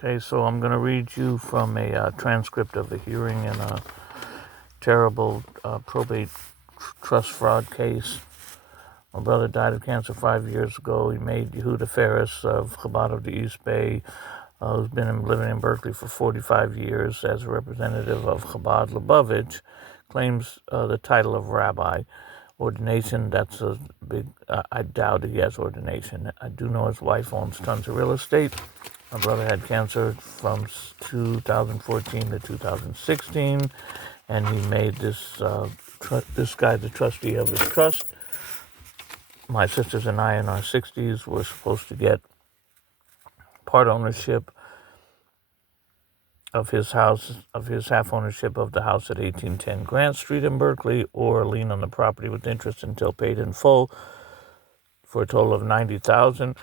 Okay, so I'm going to read you from a transcript of a hearing in a terrible probate trust fraud case. My brother died of cancer 5 years ago. He made Yehuda Ferris of Chabad of the East Bay, who's been living in Berkeley for 45 years as a representative of Chabad Lubavitch, claims the title of rabbi. Ordination, that's a big, I doubt he has ordination. I do know his wife owns tons of real estate. My brother had cancer from 2014 to 2016, and he made this guy the trustee of his trust. My sisters and I in our 60s were supposed to get part ownership of his house, of his half ownership of the house at 1810 Grant Street in Berkeley, or a lien on the property with interest until paid in full for a total of $90,000.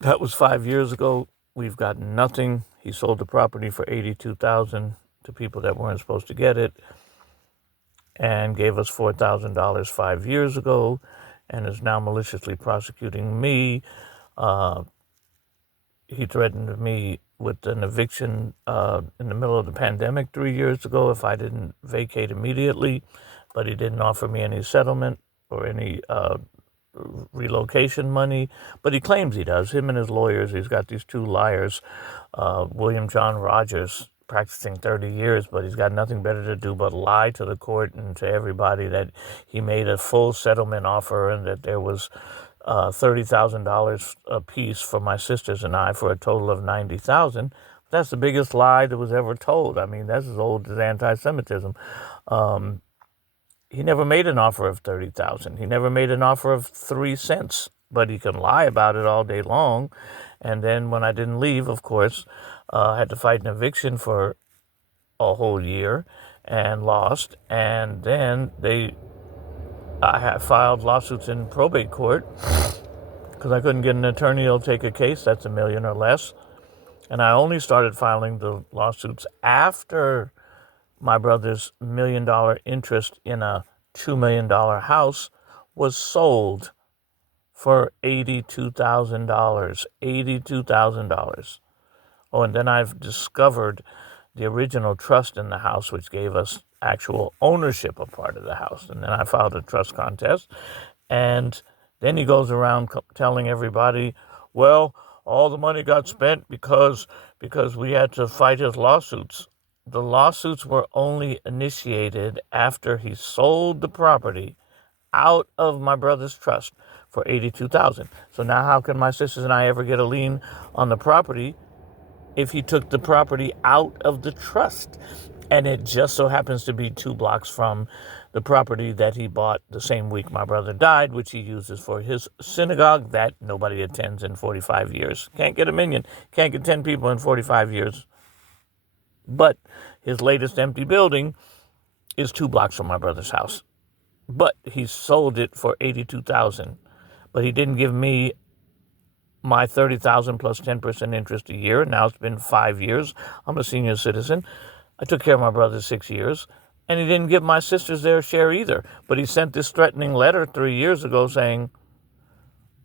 That was 5 years ago. We've got nothing. He sold the property for $82,000 to people that weren't supposed to get it, and gave us $4,000 5 years ago, and is now maliciously prosecuting me. He threatened me with an eviction in the middle of the pandemic 3 years ago if I didn't vacate immediately, but he didn't offer me any settlement or any relocation money, but he claims he does. Him and his lawyers, he's got these two liars, William John Rogers, practicing 30 years, but he's got nothing better to do but lie to the court and to everybody that he made a full settlement offer and that there was $30,000 a piece for my sisters and I for a total of $90,000. That's the biggest lie that was ever told. I mean, that's as old as anti-Semitism. He never made an offer of $30,000. He never made an offer of 3 cents, but he can lie about it all day long. And then when I didn't leave, of course, I had to fight an eviction for a whole year and lost. And then I had filed lawsuits in probate court because I couldn't get an attorney who'll take a case that's $1 million or less. And I only started filing the lawsuits after my brother's $1 million interest in a $2 million house was sold for $82,000. $82,000. Oh, and then I've discovered the original trust in the house, which gave us actual ownership of part of the house. And then I filed a trust contest. And then he goes around telling everybody, well, all the money got spent because we had to fight his lawsuits. The lawsuits were only initiated after he sold the property out of my brother's trust for $82,000. So now how can my sisters and I ever get a lien on the property if he took the property out of the trust? And it just so happens to be 2 blocks from the property that he bought the same week my brother died, which he uses for his synagogue that nobody attends in 45 years. Can't get a million, can't get 10 people in 45 years. But his latest empty building is 2 blocks from my brother's house. But he sold it for $82,000. But he didn't give me my $30,000 plus 10% interest a year. Now it's been 5 years. I'm a senior citizen. I took care of my brother 6 years. And he didn't give my sisters their share either. But he sent this threatening letter 3 years ago saying,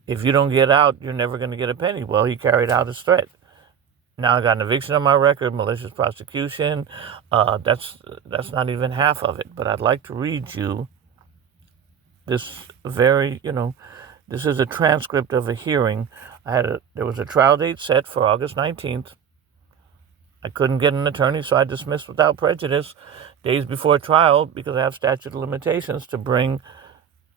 if you don't get out, you're never going to get a penny. Well, he carried out his threat. Now I got an eviction on my record, malicious prosecution. That's not even half of it. But I'd like to read you this this is a transcript of a hearing. There was a trial date set for August 19th. I couldn't get an attorney, so I dismissed without prejudice days before trial because I have statute of limitations to bring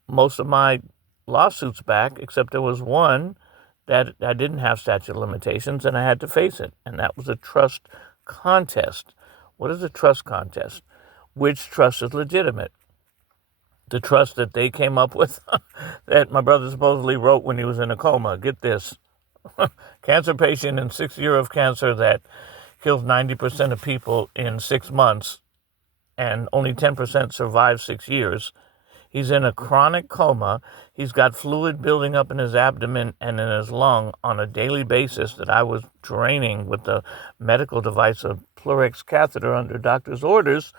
most of my lawsuits back, except there was one that I didn't have statute of limitations, and I had to face it, and that was a trust contest. What is a trust contest? Which trust is legitimate? The trust that they came up with that my brother supposedly wrote when he was in a coma. Get this. Cancer patient in 6th year of cancer that kills 90% of people in 6 months, and only 10% survive 6 years. He's in a chronic coma. He's got fluid building up in his abdomen and in his lung on a daily basis that I was draining with the medical device, a Pleurix catheter under doctor's orders.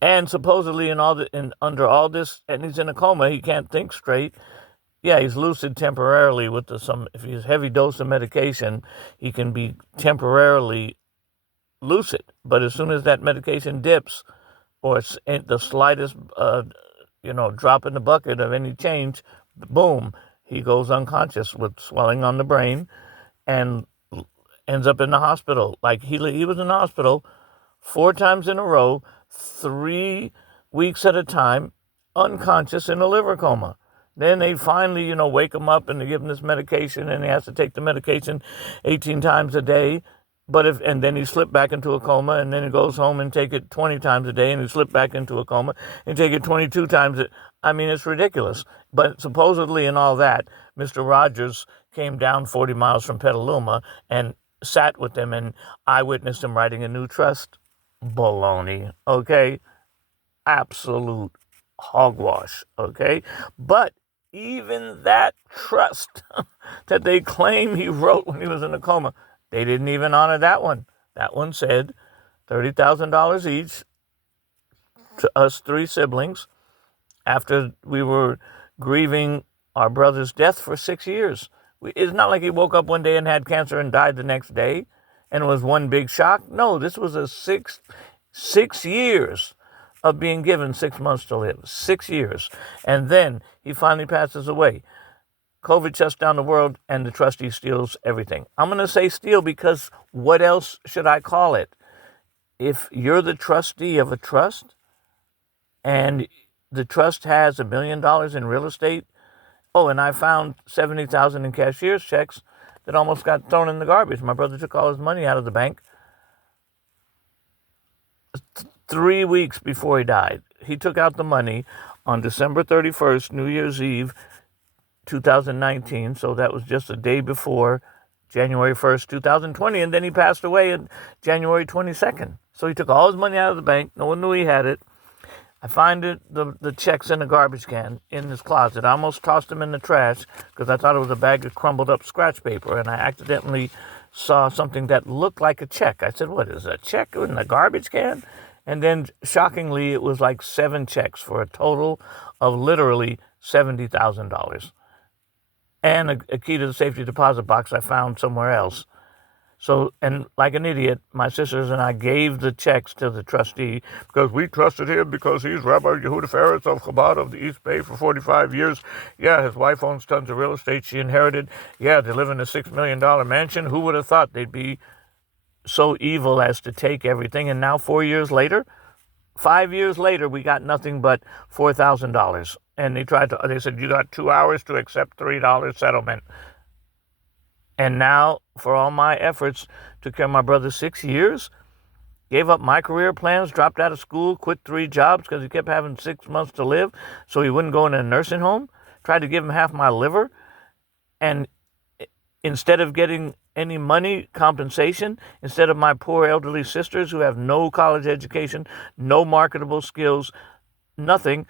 And supposedly under all this, and he's in a coma, he can't think straight. Yeah, he's lucid temporarily with if he's heavy dose of medication, he can be temporarily lucid. But as soon as that medication dips, or it's the slightest, drop in the bucket of any change, boom, he goes unconscious with swelling on the brain, and ends up in the hospital. Like he was in the hospital 4 times in a row, 3 weeks at a time, unconscious in a liver coma. Then they finally, wake him up and they give him this medication, and he has to take the medication 18 times a day. And then he slipped back into a coma, and then he goes home and take it 20 times a day, and he slipped back into a coma and take it 22 times. I mean, it's ridiculous. But supposedly in all that, Mr. Rogers came down 40 miles from Petaluma and sat with them, and I witnessed him writing a new trust. Baloney, okay? Absolute hogwash, okay? But even that trust that they claim he wrote when he was in a coma, they didn't even honor that one. That one said $30,000 each to us 3 siblings after we were grieving our brother's death for 6 years. It's not like he woke up one day and had cancer and died the next day and it was one big shock. No, this was a 6 years of being given 6 months to live. 6 years. And then he finally passes away. COVID shuts down the world, and the trustee steals everything. I'm going to say steal because what else should I call it? If you're the trustee of a trust and the trust has $1 million in real estate, and I found $70,000 in cashier's checks that almost got thrown in the garbage. My brother took all his money out of the bank 3 weeks before he died. He took out the money on December 31st, New Year's Eve, 2019, so that was just a day before January 1st, 2020, and then he passed away on January 22nd. So he took all his money out of the bank. No one knew he had it. I find the checks in the garbage can in his closet. I almost tossed them in the trash because I thought it was a bag of crumbled up scratch paper, and I accidentally saw something that looked like a check. I said, what is a check in the garbage can? And then, shockingly, it was like 7 checks for a total of literally $70,000. And a key to the safety deposit box I found somewhere else. So, and like an idiot, my sisters and I gave the checks to the trustee because we trusted him because he's Rabbi Yehuda Ferris of Chabad of the East Bay for 45 years. Yeah, his wife owns tons of real estate she inherited. Yeah, they live in a $6 million mansion. Who would have thought they'd be so evil as to take everything? And now 5 years later, we got nothing but $4,000. And they said, you got 2 hours to accept $3 settlement. And now, for all my efforts, took care of my brother 6 years, gave up my career plans, dropped out of school, quit 3 jobs because he kept having 6 months to live so he wouldn't go in a nursing home, tried to give him half my liver, and instead of getting any money compensation, instead of my poor elderly sisters who have no college education, no marketable skills, nothing,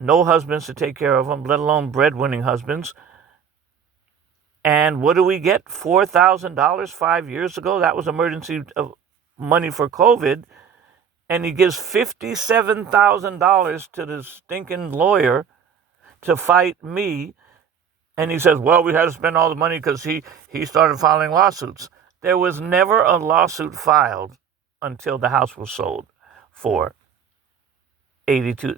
no husbands to take care of them, let alone breadwinning husbands. And what do we get? $4,000 5 years ago. That was emergency money for COVID. And he gives $57,000 to the stinking lawyer to fight me. And he says, well, we had to spend all the money because he started filing lawsuits. There was never a lawsuit filed until the house was sold for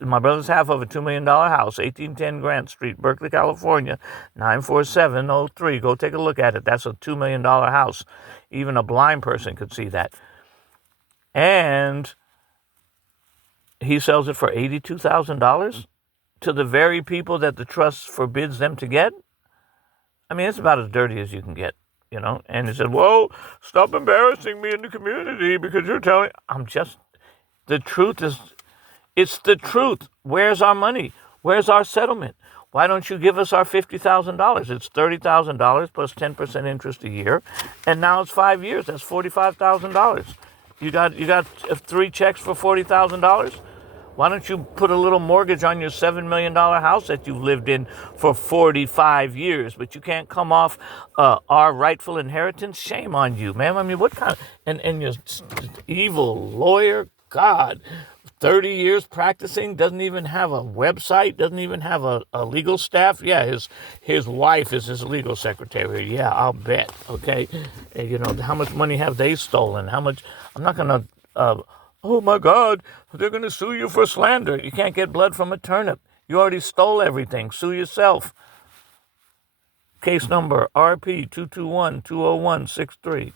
my brother's half of a $2 million house, 1810 Grant Street, Berkeley, California, 94703. Go take a look at it. That's a $2 million house. Even a blind person could see that. And he sells it for $82,000 to the very people that the trust forbids them to get. I mean, it's about as dirty as you can get, And he said, whoa, stop embarrassing me in the community because you're telling... The truth is... It's the truth. Where's our money? Where's our settlement? Why don't you give us our $50,000? It's $30,000 plus 10% interest a year, and now it's 5 years. That's $45,000. You got 3 checks for $40,000. Why don't you put a little mortgage on your $7 million house that you've lived in for 45 years, but you can't come off our rightful inheritance? Shame on you, ma'am. I mean, what kind of... And your evil lawyer, God... 30 years practicing, doesn't even have a website, doesn't even have a legal staff. Yeah, his wife is his legal secretary. Yeah, I'll bet. Okay. And, how much money have they stolen? How much? I'm not going to, oh my God, they're going to sue you for slander. You can't get blood from a turnip. You already stole everything. Sue yourself. Case number RP 221-20163.